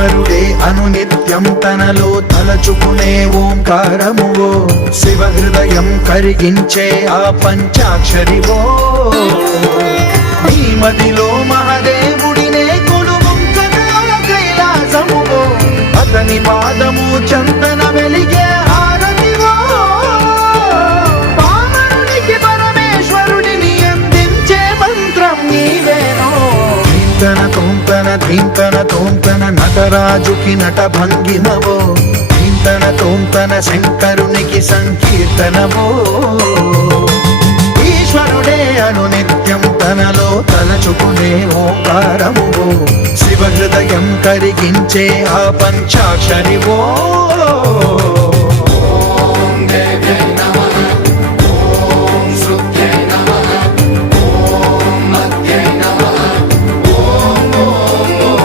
ఈశ్వరుడే అనునిత్యం తనలో తలచుకునే ఓంకారమువో శివ హృదయం కరిగించే ఆ పంచాక్షరివో నీ మదిలో మహాదేవుడినే కొలువుంచగా కైలాసమువో అతని పాదము చందన వెలిగే హారతివో పామరునికి పరమేశ్వరుడిని అందించే మంత్రం నీవేనో ధీంతన తోంతన ధీంతన తోంతన నటరాజుకి నట భంగిమవో ధీంతన తోంతన శంకరునికి సంకీర్తనవో ఈశ్వరుడే అనునిత్యం తనలో తలచుకునే ఓంకారమువో శివ హృదయం కరిగించే ఆ పంచాక్షరివో